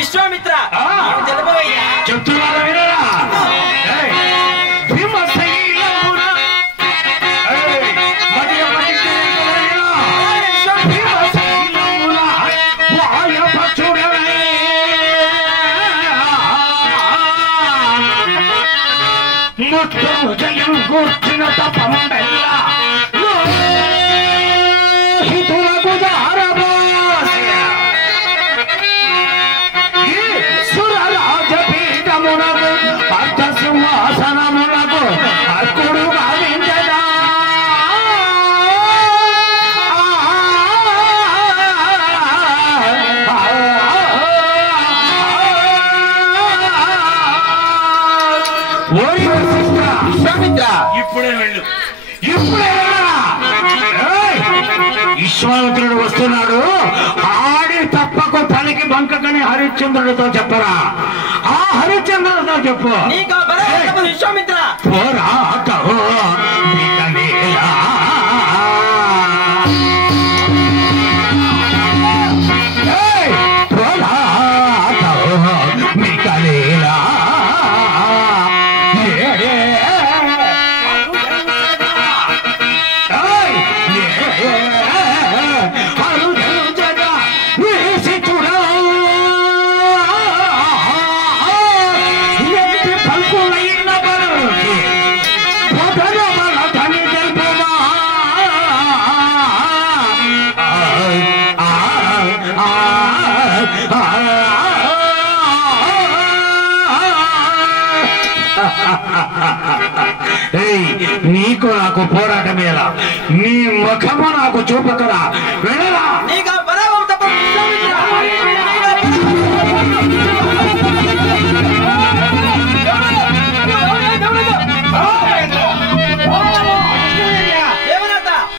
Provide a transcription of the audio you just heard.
విశ్వామిత్ర చెప్తున్నారా వినరా జయం కూర్చిన తపంబెల్ల హితులకు సురరాజపీఠమునకు అర్థ సింహాసనమునకు అర్కుడు భావించదా విశ్వామిత్ర ఇప్పుడే వెళ్ళు ఇప్పుడే విశ్వామిత్రుడు వస్తున్నాడు ఆడి తప్పకు పనికి బంకకని హరిశ్చంద్రుడితో చెప్పరా ఆ హరిశ్చంద్రుడితో చెప్పు విశ్వామిత్ర పోరాటో నీకు నాకు పోరాటమేలా నీ ముఖము నాకు చూపకరా వెళ్ళరా నీకు బలవం తప్ప